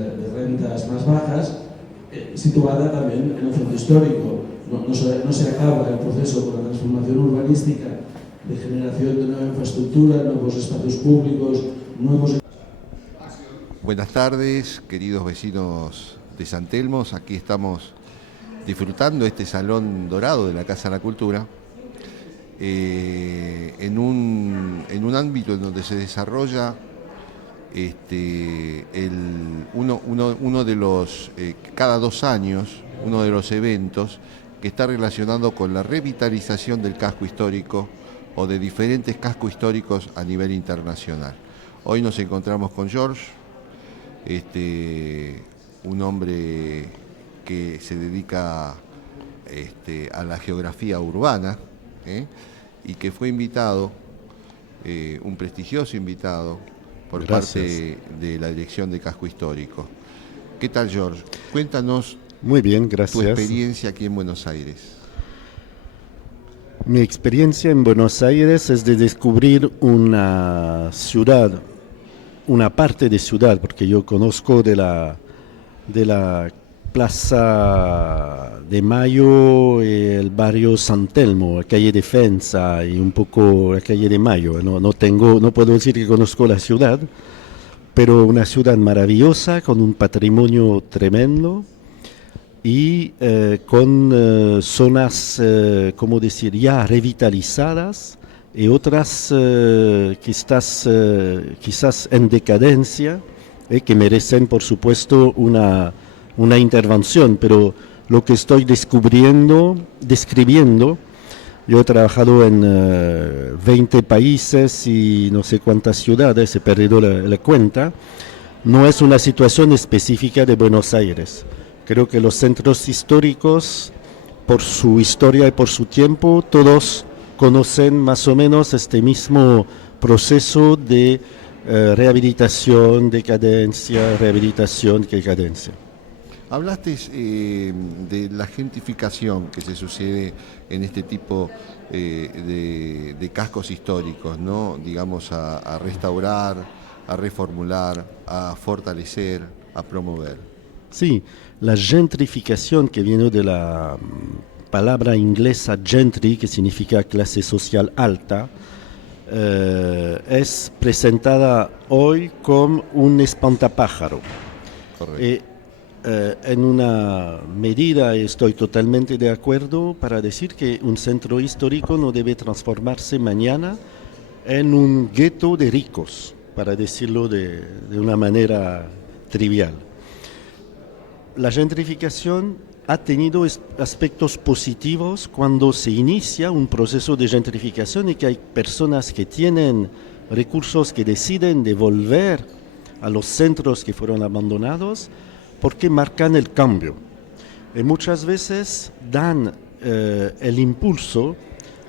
de rentas más bajas, situada también en el centro histórico. No se acaba el proceso con la transformación urbanística de generación de nueva infraestructura, nuevos espacios públicos, nuevos... Buenas tardes, queridos vecinos de San Telmo. Aquí estamos disfrutando este salón dorado de la Casa de la Cultura, en un ámbito en donde se desarrolla uno de los, cada 2 años, uno de los eventos que está relacionado con la revitalización del casco histórico o de diferentes cascos históricos a nivel internacional. Hoy nos encontramos con George, un hombre que se dedica a la geografía urbana, y que fue invitado, un prestigioso invitado, por parte de la Dirección de Casco Histórico. ¿Qué tal, George? Cuéntanos. Muy bien, gracias. Tu experiencia aquí en Buenos Aires. Mi experiencia en Buenos Aires es de descubrir una ciudad, una parte de ciudad, porque yo conozco de la Plaza de Mayo, el barrio San Telmo, la calle Defensa y un poco la calle de Mayo. No puedo decir que conozco la ciudad, pero una ciudad maravillosa con un patrimonio tremendo y con zonas, como decir, ya revitalizadas y otras quizás en decadencia, que merecen, por supuesto, una intervención, pero lo que estoy describiendo, yo he trabajado en 20 países y no sé cuántas ciudades, he perdido la cuenta, no es una situación específica de Buenos Aires. Creo que los centros históricos, por su historia y por su tiempo, todos conocen más o menos este mismo proceso de rehabilitación, decadencia, rehabilitación, decadencia. Hablaste de la gentrificación que se sucede en este tipo de cascos históricos, ¿no? Digamos, a restaurar, a reformular, a fortalecer, a promover. Sí, la gentrificación, que viene de la palabra inglesa gentry, que significa clase social alta, es presentada hoy como un espantapájaro. Correcto. En una medida estoy totalmente de acuerdo para decir que un centro histórico no debe transformarse mañana en un gueto de ricos, para decirlo de una manera trivial. La gentrificación ha tenido aspectos positivos cuando se inicia un proceso de gentrificación y que hay personas que tienen recursos que deciden devolver a los centros que fueron abandonados, porque marcan el cambio. Y muchas veces dan el impulso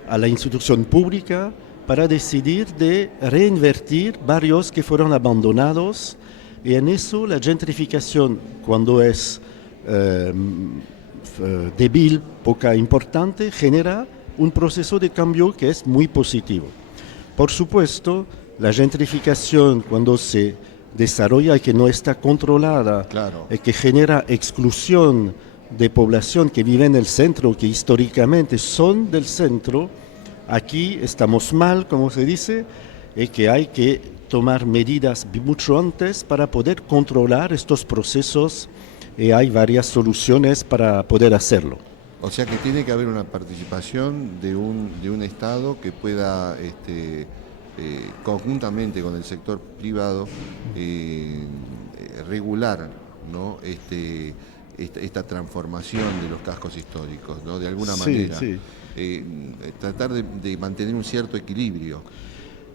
a la institución pública para decidir de reinvertir barrios que fueron abandonados, y en eso la gentrificación, cuando es débil, poca importante, genera un proceso de cambio que es muy positivo. Por supuesto, la gentrificación, cuando se desarrolla y que no está controlada, claro, y que genera exclusión de población que vive en el centro, que históricamente son del centro, aquí estamos mal, como se dice, y que hay que tomar medidas mucho antes para poder controlar estos procesos, y hay varias soluciones para poder hacerlo. O sea que tiene que haber una participación de un Estado que pueda conjuntamente con el sector privado regular, ¿no? Esta transformación de los cascos históricos, ¿no? De alguna manera, sí. Tratar de mantener un cierto equilibrio.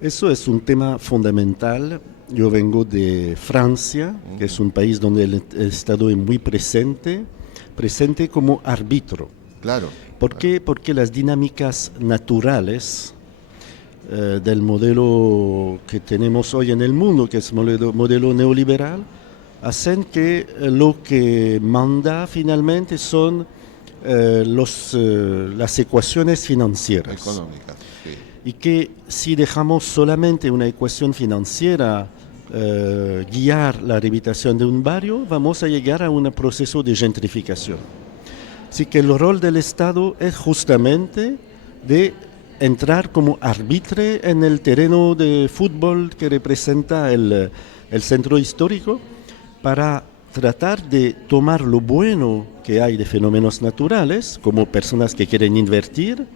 Eso es un tema fundamental. Yo vengo de Francia, que es un país donde el Estado es muy presente como árbitro. Claro. ¿Por qué? Porque las dinámicas naturales del modelo que tenemos hoy en el mundo, que es modelo neoliberal, hacen que lo que manda finalmente son las ecuaciones financieras. Económicas, sí. Y que si dejamos solamente una ecuación financiera guiar la rehabilitación de un barrio, vamos a llegar a un proceso de gentrificación. Así que el rol del Estado es justamente de entrar como arbitre en el terreno de fútbol que representa el centro histórico para tratar de tomar lo bueno que hay de fenómenos naturales, como personas que quieren invertir.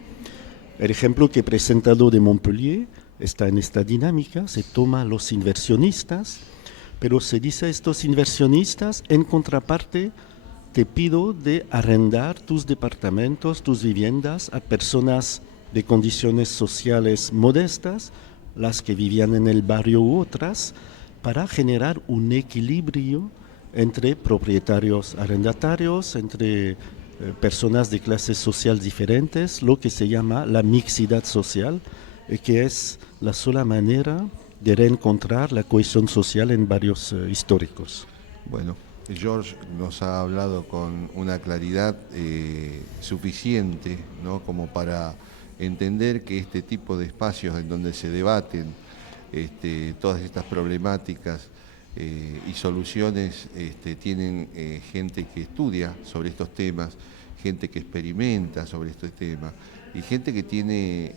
El ejemplo que he presentado de Montpellier está en esta dinámica, se toma a los inversionistas, pero se dice a estos inversionistas, en contraparte, te pido de arrendar tus departamentos, tus viviendas a personas de condiciones sociales modestas, las que vivían en el barrio u otras, para generar un equilibrio entre propietarios arrendatarios, entre personas de clases sociales diferentes, lo que se llama la mixidad social, que es la sola manera de reencontrar la cohesión social en barrios históricos. Bueno, George nos ha hablado con una claridad suficiente, ¿no?, como para entender que este tipo de espacios en donde se debaten todas estas problemáticas y soluciones tienen gente que estudia sobre estos temas, gente que experimenta sobre estos temas y gente que tiene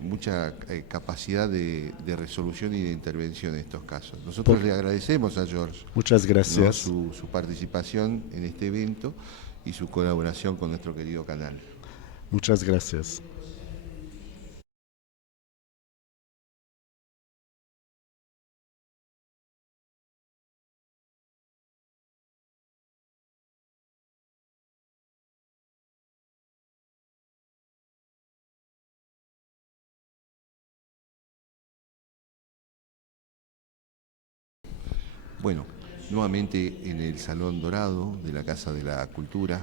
mucha capacidad de resolución y de intervención en estos casos. Nosotros le agradecemos a George. Muchas gracias. ¿No?, su participación en este evento y su colaboración con nuestro querido canal. Muchas gracias. Bueno, nuevamente en el Salón Dorado de la Casa de la Cultura,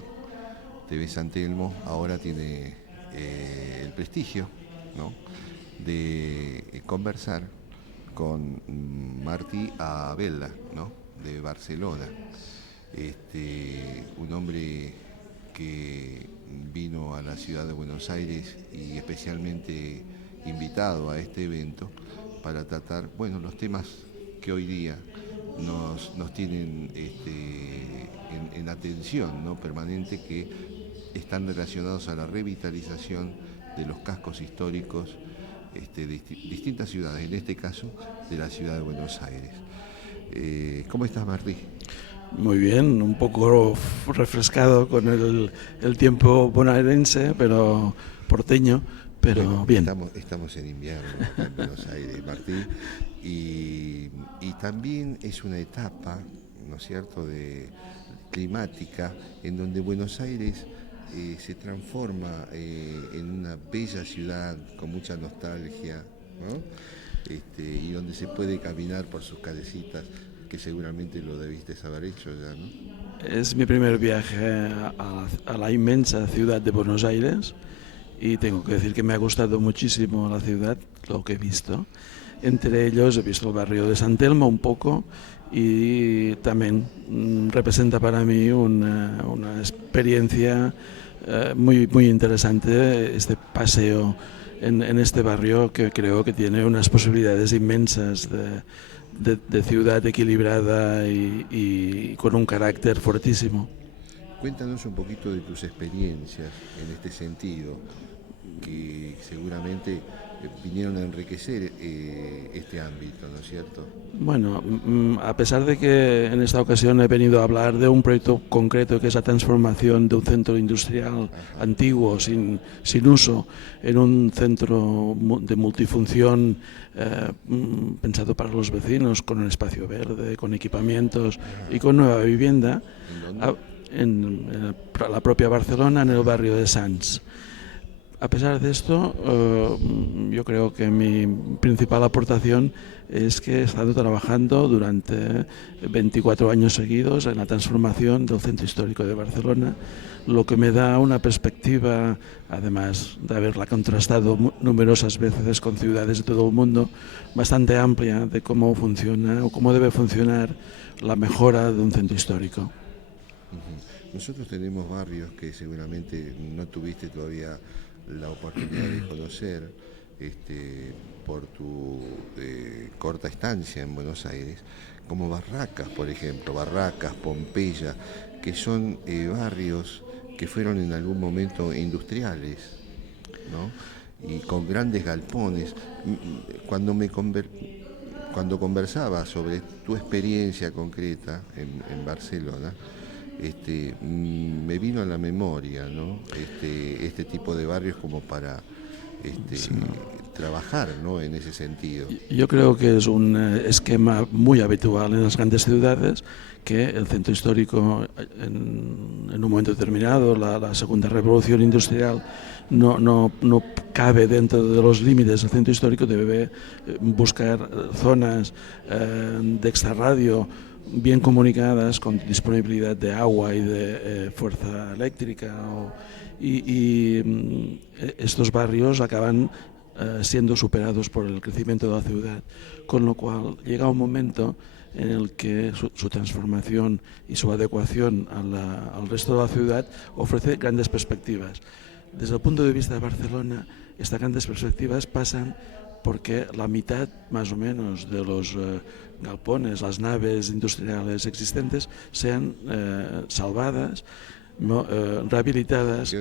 TV San Telmo ahora tiene el prestigio, ¿no?, de conversar con Martí Abella, ¿no?, de Barcelona. Un hombre que vino a la ciudad de Buenos Aires y especialmente invitado a este evento para tratar, bueno, los temas que hoy día nos tienen en atención, ¿no?, permanente, que están relacionados a la revitalización de los cascos históricos de distintas ciudades, en este caso de la ciudad de Buenos Aires. ¿Cómo estás, Martí? Muy bien, un poco refrescado con el tiempo bonaerense, pero porteño, pero bueno, bien. Estamos en invierno acá en Buenos Aires, Martí, y también es una etapa, ¿no es cierto?, climática, en donde Buenos Aires se transforma en una bella ciudad con mucha nostalgia, ¿no?, y donde se puede caminar por sus callecitas, que seguramente lo debiste haber hecho ya, ¿no? Es mi primer viaje a la inmensa ciudad de Buenos Aires y tengo que decir que me ha gustado muchísimo la ciudad, lo que he visto. Entre ellos he visto el barrio de San Telmo un poco y también representa para mí una experiencia muy, muy interesante, este paseo en este barrio, que creo que tiene unas posibilidades inmensas de ciudad equilibrada y con un carácter fortísimo. Cuéntanos un poquito de tus experiencias en este sentido, que seguramente vinieron a enriquecer este ámbito, ¿no es cierto? Bueno, a pesar de que en esta ocasión he venido a hablar de un proyecto concreto, que es la transformación de un centro industrial antiguo, sin uso, en un centro de multifunción pensado para los vecinos, con un espacio verde, con equipamientos y con nueva vivienda, en la propia Barcelona, en el barrio de Sants. A pesar de esto, yo creo que mi principal aportación es que he estado trabajando durante 24 años seguidos en la transformación del centro histórico de Barcelona, lo que me da una perspectiva, además de haberla contrastado numerosas veces con ciudades de todo el mundo, bastante amplia de cómo funciona o cómo debe funcionar la mejora de un centro histórico. Nosotros tenemos barrios que seguramente no tuviste todavía la oportunidad de conocer, por tu corta estancia en Buenos Aires, como Barracas, por ejemplo, Barracas, Pompeya, que son barrios que fueron en algún momento industriales, ¿no? Y con grandes galpones. Cuando conversaba sobre tu experiencia concreta en Barcelona, me vino a la memoria, ¿no? Este tipo de barrios como para Sí. trabajar, ¿no? En ese sentido. Yo creo que es un esquema muy habitual en las grandes ciudades, que el centro histórico en un momento determinado, la segunda revolución industrial, no cabe dentro de los límites del centro histórico, debe buscar zonas de extrarradio bien comunicadas, con disponibilidad de agua y de fuerza eléctrica. Estos barrios acaban siendo superados por el crecimiento de la ciudad, con lo cual llega un momento en el que su transformación y su adecuación al resto de la ciudad ofrece grandes perspectivas. Desde el punto de vista de Barcelona, estas grandes perspectivas pasan porque la mitad más o menos de los galpones, las naves industriales existentes, sean salvadas, rehabilitadas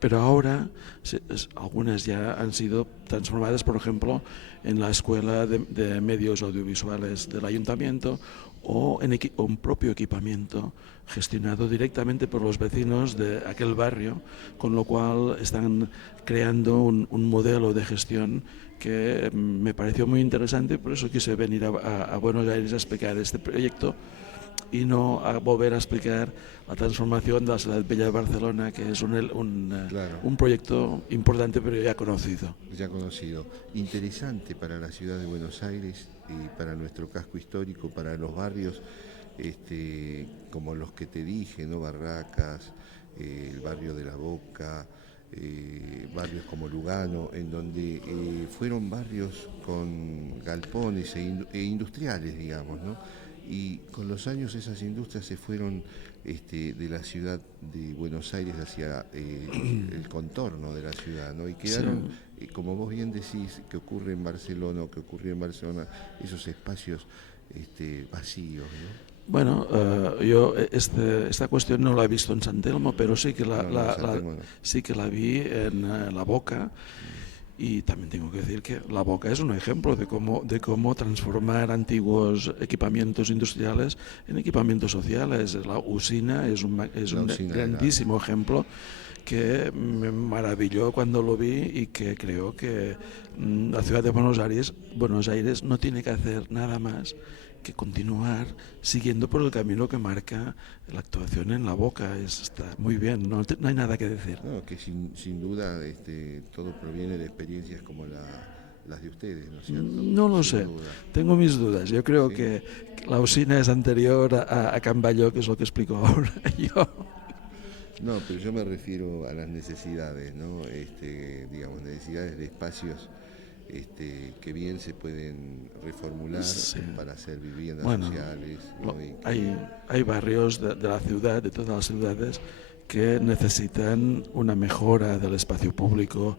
pero ahora algunas ya han sido transformadas, por ejemplo, en la Escuela de Medios Audiovisuales del Ayuntamiento o en un propio equipamiento gestionado directamente por los vecinos de aquel barrio, con lo cual están creando un modelo de gestión que me pareció muy interesante, por eso quise venir a Buenos Aires a explicar este proyecto y no a volver a explicar la transformación de la Ciudad Bella de Barcelona, que es un proyecto importante pero ya conocido. Ya conocido. Interesante para la ciudad de Buenos Aires y para nuestro casco histórico, para los barrios como los que te dije, ¿no? Barracas, el barrio de La Boca, barrios como Lugano, en donde fueron barrios con galpones e industriales, digamos, ¿no? Y con los años esas industrias se fueron de la ciudad de Buenos Aires hacia el contorno de la ciudad, ¿no? Y quedaron, como vos bien decís, que ocurre en Barcelona o que ocurrió en Barcelona, esos espacios vacíos, ¿no? Bueno, yo esta cuestión no la he visto en San Telmo, pero sí que sí que la vi en La Boca. Y también tengo que decir que La Boca es un ejemplo de cómo transformar antiguos equipamientos industriales en equipamientos sociales. La usina es un grandísimo ejemplo que me maravilló cuando lo vi y que creo que la ciudad de Buenos Aires no tiene que hacer nada más que continuar siguiendo por el camino que marca la actuación en La Boca. Está muy bien, no hay nada que decir. No, que sin duda todo proviene de experiencias como las de ustedes, ¿no es cierto? No lo sé, tengo mis dudas. Yo creo que la usina es anterior a Can Balló, que es lo que explico ahora yo. No, pero yo me refiero a las necesidades, ¿no? Digamos, necesidades de espacios que bien se pueden reformular para hacer viviendas sociales, ¿no? Hay barrios de la ciudad, de todas las ciudades, que necesitan una mejora del espacio público,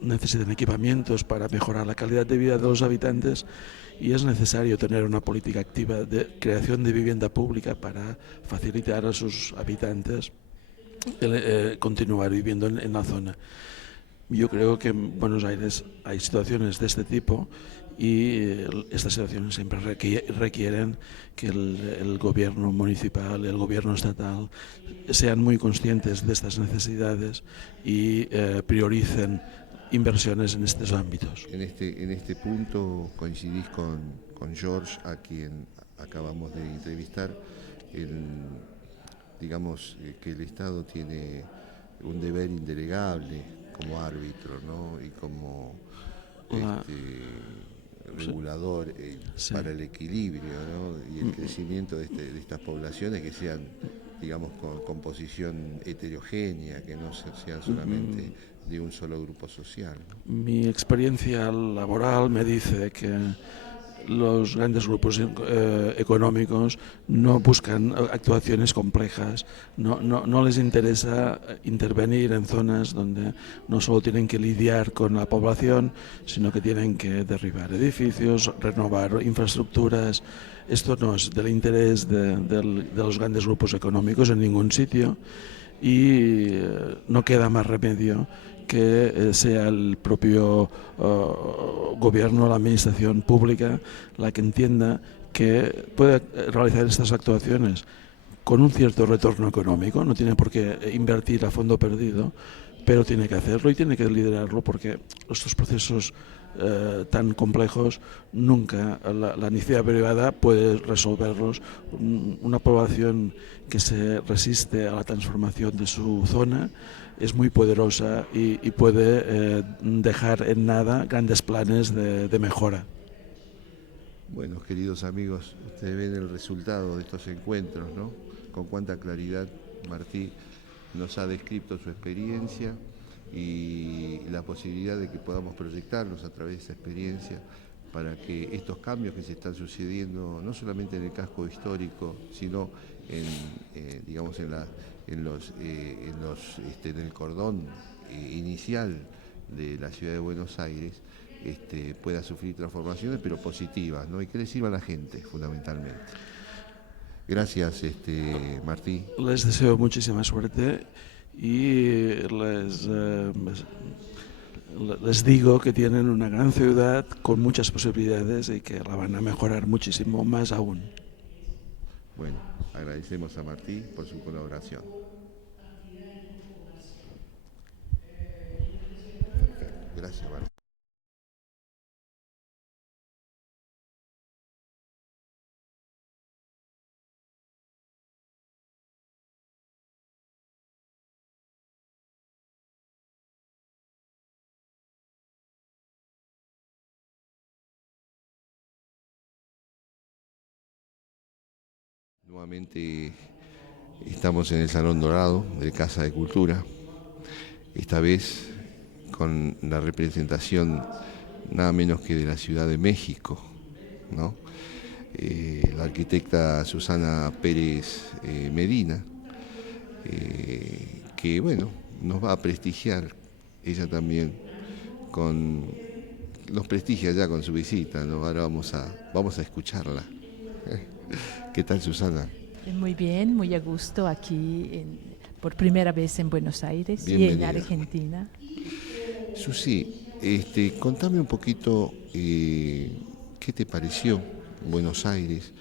necesitan equipamientos para mejorar la calidad de vida de los habitantes, y es necesario tener una política activa de creación de vivienda pública para facilitar a sus habitantes continuar viviendo en la zona. Yo creo que en Buenos Aires hay situaciones de este tipo y estas situaciones siempre requieren que el gobierno municipal, el gobierno estatal sean muy conscientes de estas necesidades y prioricen inversiones en estos ámbitos. En este punto coincidís con George, a quien acabamos de entrevistar, digamos que el Estado tiene un deber indelegable como árbitro, ¿no? Y como regulador para el equilibrio, ¿no? Y el crecimiento de estas poblaciones, que sean, digamos, con composición heterogénea, que no sean solamente de un solo grupo social, ¿no? Mi experiencia laboral me dice que los grandes grupos económicos no buscan actuaciones complejas, no les interesa intervenir en zonas donde no solo tienen que lidiar con la población, sino que tienen que derribar edificios, renovar infraestructuras. Esto no es del interés de los grandes grupos económicos en ningún sitio, y no queda más remedio que sea el propio gobierno, la administración pública, la que entienda que puede realizar estas actuaciones con un cierto retorno económico. No tiene por qué invertir a fondo perdido, pero tiene que hacerlo y tiene que liderarlo, porque estos procesos tan complejos nunca la iniciativa privada puede resolverlos. Una población que se resiste a la transformación de su zona es muy poderosa y puede dejar en nada grandes planes de mejora. Bueno, queridos amigos, ustedes ven el resultado de estos encuentros, ¿no? Con cuánta claridad Martí nos ha descrito su experiencia y la posibilidad de que podamos proyectarnos a través de esa experiencia para que estos cambios que se están sucediendo, no solamente en el casco histórico, sino digamos en el cordón inicial de la ciudad de Buenos Aires, pueda sufrir transformaciones, pero positivas, ¿no? Y que le sirva a la gente, fundamentalmente. Gracias, Martí. Les deseo muchísima suerte y les digo que tienen una gran ciudad con muchas posibilidades y que la van a mejorar muchísimo más aún. Bueno, agradecemos a Martí por su colaboración. Gracias, Martí. Nuevamente estamos en el Salón Dorado de Casa de Cultura, esta vez con la representación nada menos que de la Ciudad de México, ¿no? La arquitecta Susana Pérez Medina, que bueno, nos va a prestigiar, ella también nos prestigia ya con su visita, ¿no? Ahora vamos a escucharla. ¿Qué tal, Susana? Muy bien, muy a gusto aquí por primera vez en Buenos Aires Bienvenida. y en Argentina. Susi, contame un poquito qué te pareció Buenos Aires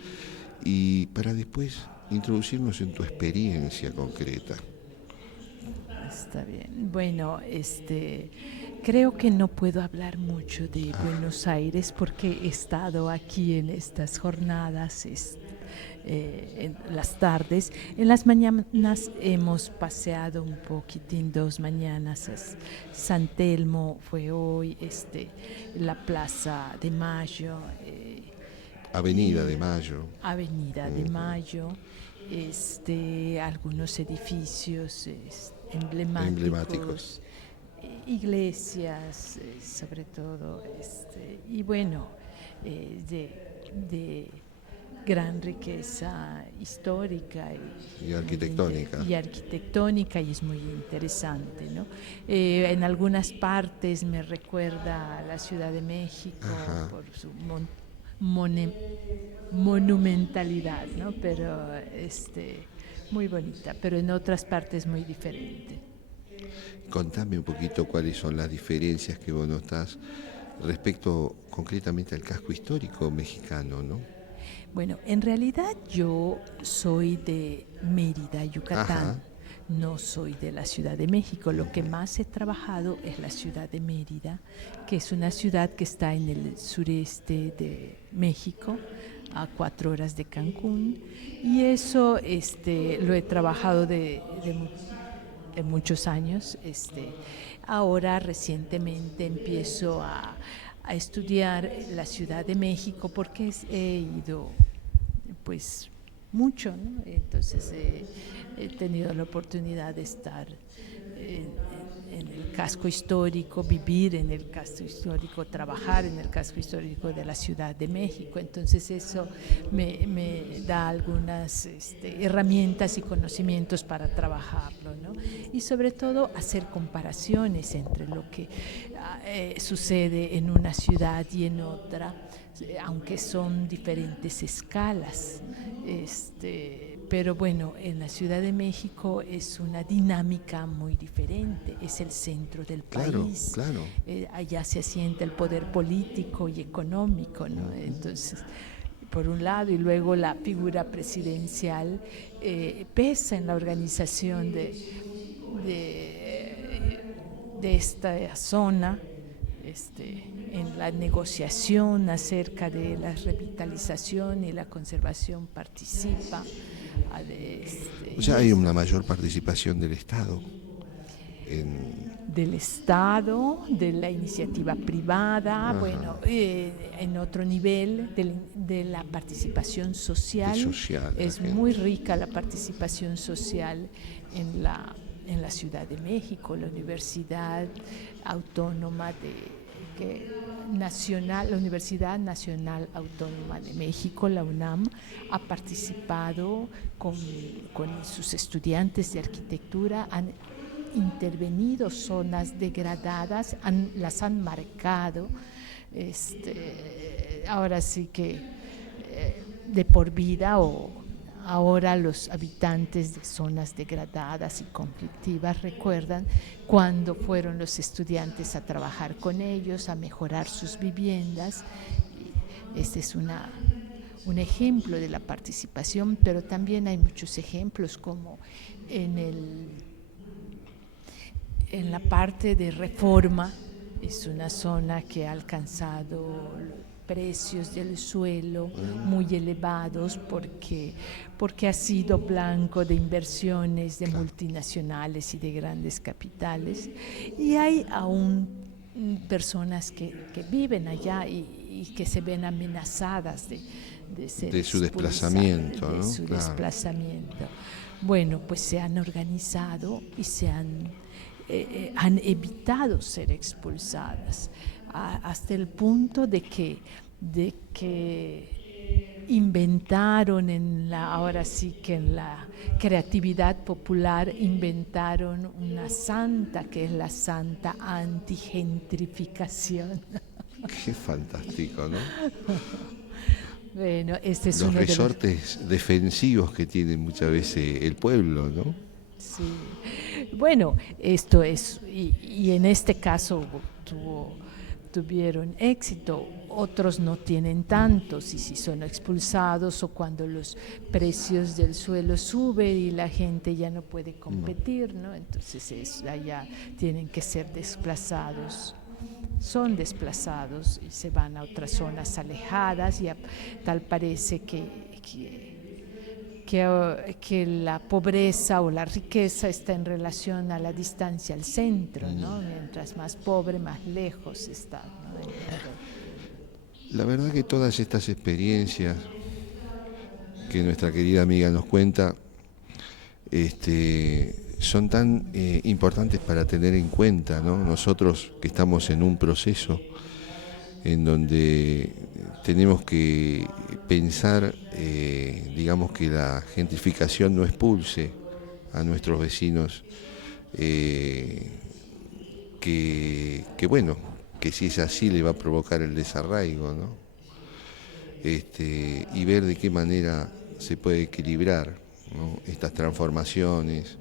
y para después introducirnos en tu experiencia concreta. Está bien. Bueno, creo que no puedo hablar mucho de Buenos Aires porque he estado aquí en estas jornadas, en las tardes. En las mañanas hemos paseado un poquitín, 2 mañanas. San Telmo fue hoy, la Plaza de Mayo. Avenida de Mayo. Avenida de Mayo, algunos edificios emblemáticos. Iglesias, sobre todo, y bueno, de gran riqueza histórica Y arquitectónica. Y arquitectónica, y es muy interesante, ¿no? En algunas partes me recuerda a la Ciudad de México. Ajá. Por su monumentalidad, ¿no? Pero muy bonita, pero en otras partes muy diferente. Contame un poquito cuáles son las diferencias que vos notás respecto concretamente al casco histórico mexicano, ¿no? Bueno, en realidad yo soy de Mérida, Yucatán. Ajá. No soy de la Ciudad de México. Lo que más he trabajado es la ciudad de Mérida, que es una ciudad que está en el sureste de México, a 4 horas de Cancún. Y eso lo he trabajado de muchos años. Ahora recientemente empiezo a estudiar la Ciudad de México porque he ido pues mucho, ¿no? Entonces he tenido la oportunidad de estar en el casco histórico, vivir en el casco histórico, trabajar en el casco histórico de la Ciudad de México. Entonces eso me da algunas herramientas y conocimientos para trabajarlo, ¿no? Y sobre todo hacer comparaciones entre lo que sucede en una ciudad y en otra, aunque son diferentes escalas. Pero bueno, en la Ciudad de México es una dinámica muy diferente, es el centro del país. Claro. Allá se asienta el poder político y económico, ¿no? Entonces, por un lado, y luego la figura presidencial pesa en la organización de esta zona, en la negociación acerca de la revitalización y la conservación participa. O sea, hay una mayor participación del Estado. Del Estado, de la iniciativa privada, bueno, en otro nivel de la participación social. Es muy rica la participación social en la Ciudad de México. La Universidad Autónoma la Universidad Nacional Autónoma de México, la UNAM, ha participado con sus estudiantes de arquitectura, han intervenido zonas degradadas, las han marcado, ahora sí que de por vida, o ahora los habitantes de zonas degradadas y conflictivas recuerdan cuando fueron los estudiantes a trabajar con ellos, a mejorar sus viviendas. Este es un ejemplo de la participación, pero también hay muchos ejemplos, como en la parte de Reforma. Es una zona que ha alcanzado precios del suelo muy elevados porque ha sido blanco de inversiones de multinacionales y de grandes capitales, y hay aún personas que viven allá y que se ven amenazadas de su desplazamiento, ¿no? Desplazamiento. Bueno, pues se han organizado y han evitado ser expulsadas, hasta el punto de que inventaron ahora sí que en la creatividad popular inventaron una santa, que es la santa antigentrificación. Qué fantástico, ¿no? Bueno, este es los uno resortes defensivos que tiene muchas veces el pueblo, ¿no? Sí. Bueno, esto es, y en este caso tuvieron éxito, otros no tienen tantos, y si son expulsados, o cuando los precios del suelo suben y la gente ya no puede competir, ¿no? Entonces allá tienen que ser desplazados. Son desplazados y se van a otras zonas alejadas, y tal parece que la pobreza o la riqueza está en relación a la distancia al centro, ¿no? Mientras más pobre, más lejos está, ¿no? La verdad que todas estas experiencias que nuestra querida amiga nos cuenta son tan importantes para tener en cuenta, ¿no? Nosotros que estamos en un proceso en donde tenemos que pensar, digamos, que la gentrificación no expulse a nuestros vecinos, que bueno, que si es así le va a provocar el desarraigo, ¿no? Y ver de qué manera se puede equilibrar, ¿no? Estas transformaciones,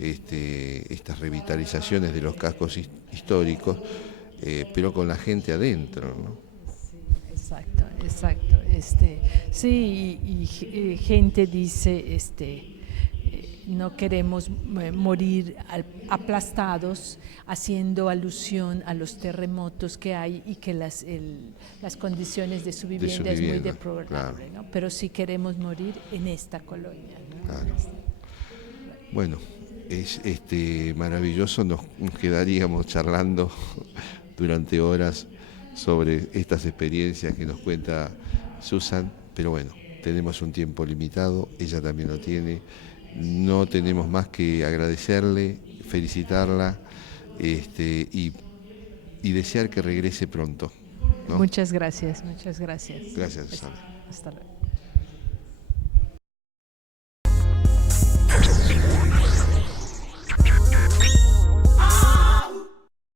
estas revitalizaciones de los cascos históricos, pero con la gente adentro, ¿no? Sí, exacto. Sí, y gente dice, no queremos morir aplastados, haciendo alusión a los terremotos que hay y que las condiciones de su vivienda es muy deplorable, claro, ¿no? Pero sí queremos morir en esta colonia, ¿no? Claro. Bueno, es maravilloso, nos quedaríamos charlando durante horas sobre estas experiencias que nos cuenta Susan, pero bueno, tenemos un tiempo limitado, ella también lo tiene, no tenemos más que agradecerle, felicitarla y desear que regrese pronto, ¿no? Muchas gracias, muchas gracias. Gracias, Sara. Hasta luego.